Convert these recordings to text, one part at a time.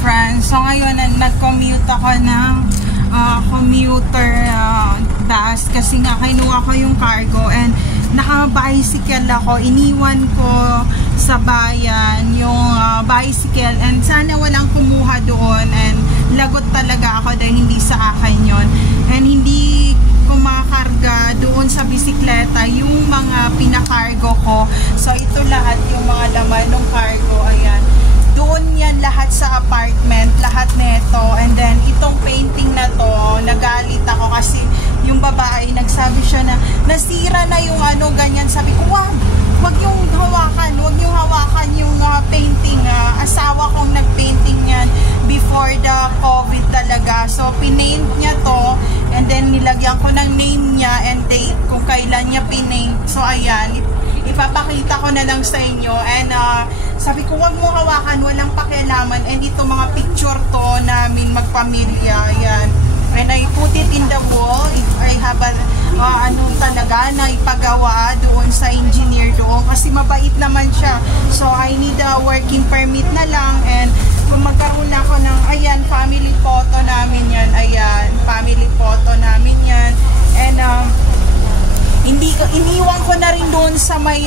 friends. So ngayon nag-commute ako ng commuter bus kasi nga kinuha ko yung cargo and naka-bicycle ako. Iniwan ko sa bayan yung bicycle and sana walang kumuha doon and lagot talaga ako dahil hindi sa akin yon and hindi kumakarga doon sa bisikleta yung mga pinakargo ko. So ito lahat yung mga laman ng cargo. Ayan. Doon yan lahat sa apartment, lahat neto. And then itong painting na to, nagalit ako kasi yung babae nagsabi siya na nasira na yung ano ganyan. Sabi ko, wag yung hawakan, wag yung hawakan yung painting. Asawa kong nagpainting yan before the COVID talaga. So pinaint niya to and then nilagyan ko ng name niya and date kung kailan niya pinaint. So ayan, ipapakita ko na lang sa inyo and sabi ko wag mo hawakan, walang pakialaman. And ito mga picture to namin magpamilya. Ayan, and I put it in the wall. I have a ano talaga na ipagawa doon sa engineer doon kasi mabait naman siya. So I need a working permit na lang and kung magkaroon ako ng ayan, family photo namin yan. Ayan, family photo namin yan. And iniwan ko na rin doon sa may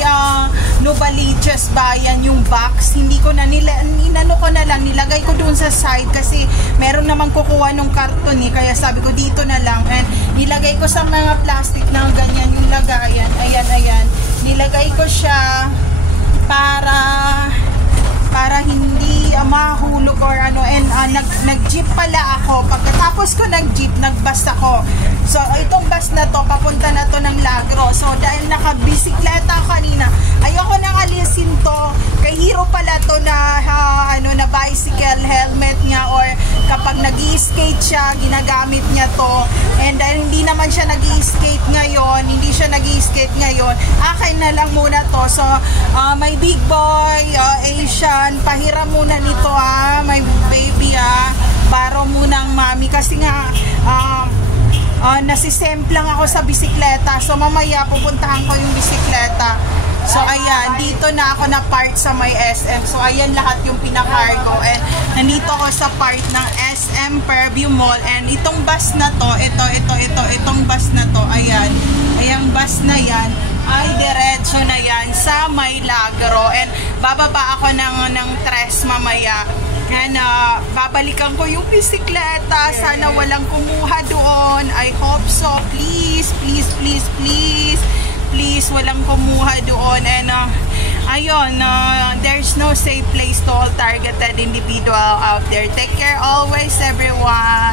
Novaliches bayan yung box. Hindi ko na inano ko na lang, nilagay ko doon sa side kasi meron namang kukuha ng karton kaya sabi ko dito na lang and nilagay ko sa mga plastic na ganyan yung lagayan. Ayan, nilagay ko siya para hindi mahulog or ano. And nag-jeep pala ako. Pagkatapos ko nag-jeep, nag-bus ako. So itong bus na to, papunta na to ng Lagro. So dahil naka-bisikleta kanina, ayoko nang alisin to. Kay Hero pala to na na bicycle helmet niya or kapag nag-i-skate siya, ginagamit niya to. And dahil hindi naman siya nag-i-skate ngayon, akin na lang muna to. So my big boy, Asian, pahiram muna nito my baby baro muna ang mami kasi nga nasisemplang ako sa bisikleta. So mamaya pupuntahan ko yung bisikleta. So ayan, dito na ako na part sa may SM. So ayan lahat yung pinakargo and nandito ako sa part ng SM Fairview Mall. And itong bus na to, itong bus na to, ayan, bus na yan ay diretso na yan sa may Lagro. And bababa ako ng tres mamaya. And babalikan ko yung bisikleta. Sana walang kumuha doon. I hope so. Please, walang kumuha doon. And ayun, there's no safe place to all targeted individual out there. Take care always, everyone.